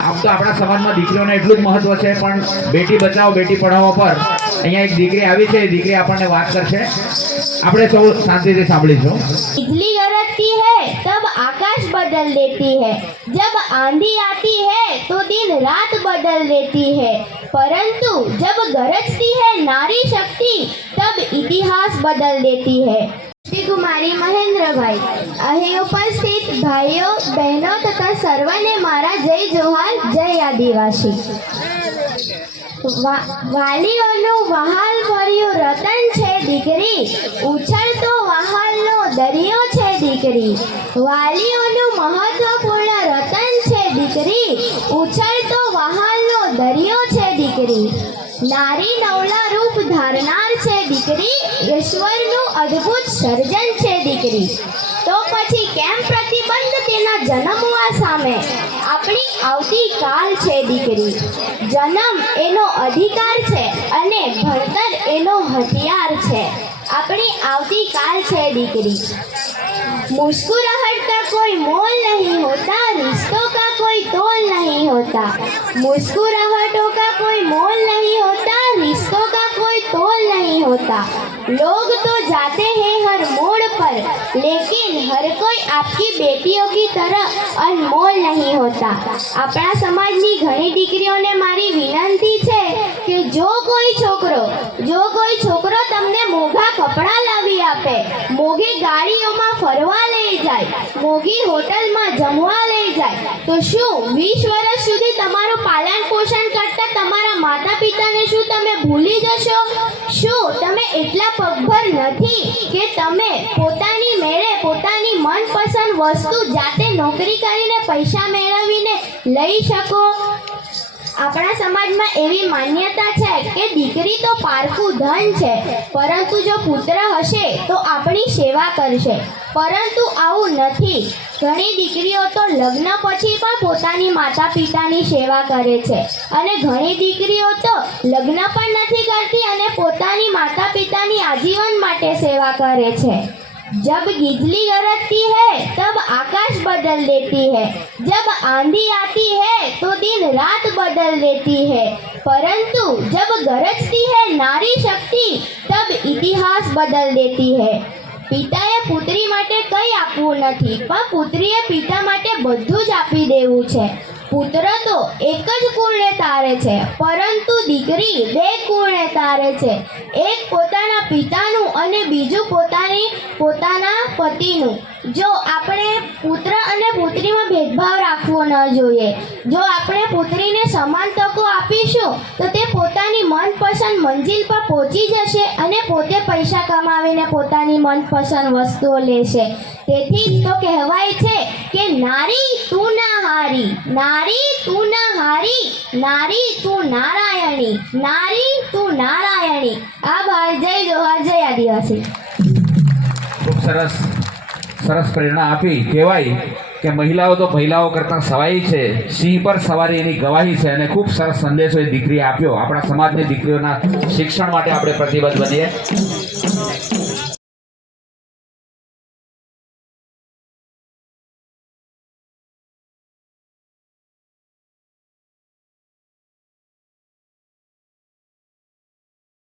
આમ તો આપણા સમાજમાં દીકરીઓને એટલું જ મહત્વ છે, પણ બેટી બચાવો બેટી પઢાવો પર અહીંયા એક દીકરી આવી છે, એ દીકરી આપણને વાત કરશે, આપણે સૌ શાંતિથી સાંભળીશું। बिजली गरजती है तब आकाश बदल देती है, जब आंधी आती है तो दिन रात बदल देती है, परंतु जब गरजती है नारी शक्ति तब इतिहास बदल देती है। श्री कुमारी महेंद्रभाई, અહીં ઉપસ્થિત ભાઈઓ બહેનો તથા સર્વને મારા જય જોહાર, જય આદિવાસી। વાલીઓનું વહાલ ભર્યું રતન છે દીકરી, ઉછળતો વહાલનો દરિયો છે દીકરી। વાલીઓનું મહત્વપૂર્ણ રતન છે દીકરી, ઉછળતો વહાલનો દરિયો છે દીકરી। નારી નવલા રૂપ ધારનાર છે દીકરી, ઈશ્વરનું અદ્ભુત સર્જન છે દીકરી। તો પછી કેમ પ્રતિબંધ તેના જન્મવા સામે? આપણી આવતીકાલ છે દીકરી। જન્મ એનો અધિકાર છે અને ભણતર એનો હથિયાર છે। આપણી આવતીકાલ છે દીકરી। मुस्कुराहट का कोई मोल नहीं होता, रिश्तों का कोई तोल नहीं होता। मुस्कुराहटों का कोई मोल नहीं होता, रिश्तों का कोई तोल नहीं होता। लोग तो जाते हैं हर मोड़ पर, लेकिन हर कोई आपकी बेटियों की तरह अनमोल नहीं होता। अपना समाजની ઘણી દીકરીઓને મારી વિનંતી છે કે જો કોઈ છોકરો તમને મોંઘા કપડાં લાવી આપે, મોંઘી ગાડીઓમાં ફરવા લઈ જાય, મોંઘી હોટલમાં જમવા લઈ જાય, તો શું 20 વર્ષ સુધી તમારું પાલન પોષણ કરતા તમારા માતા પિતાને શું તમે ભૂલી જશો? શું તમે એટલા પગભર નથી કે તમે પોતાની મેળે પોતાની મનપસંદ વસ્તુ જાતે નોકરી કરીને પૈસા મેળવીને લઈ શકો? આપણા સમાજમાં એવી માન્યતા છે કે દીકરી તો પારકું ધન છે, પરંતુ જો પુત્ર હશે તો આપણી સેવા કરશે, પરંતુ આવું નથી। ઘણી દીકરીઓ તો લગ્ન પછી પણ પોતાની માતા પિતાની સેવા કરે છે, અને ઘણી દીકરીઓ તો લગ્ન પણ નથી કરતી અને પોતાની માતા પિતાની આજીવન માટે સેવા કરે છે। जब बिजली गरजती है तब आकाश बदल देती है, जब आंधी आती है तो दिन रात बदल देती है, परंतु जब गरजती है नारी शक्ति तब इतिहास बदल देती है। પિતાએ પુત્રી માટે કંઈ આપવું નથી, પણ પુત્રીએ પિતા માટે બધું જ આપી દેવું છે। પુત્ર તો એક જ કુળને તારે છે, પરંતુ દીકરી 2 કુળને તારે છે, એક પોતાના પિતાનું અને બીજું પોતાના પતિનું। જો આપણે પુત્ર અને પુત્રીમાં ભેદભાવ રાખવો ન જોઈએ। જો આપણે પુત્રીને સમાન તકો આપીશું તો તે પોતાની મનપસંદ મંજિલ પર પહોંચી જશે અને પોતે પૈસા કમાવીને પોતાની મનપસંદ વસ્તુઓ લેશે। તેથી જ તો કહેવાય છે કે નારી તું ના હારી, નારી તું ના હારી, નારી તું નારાયણી, નારી તું નારાયણી। આભાર, જય જોહાર, જય આદિવાસી। ખૂબ સરસ પ્રેરણા આપી। કહેવાય કે મહિલાઓ તો મહિલાઓ કરતાં સવાઈ છે, સિંહ પર સવારી એની ગવાહી છે, અને ખૂબ સરસ સંદેશો એ દીકરીએ આપ્યો। આપણા સમાજની દીકરીઓના શિક્ષણ માટે આપણે પ્રતિબદ્ધ બનીએ।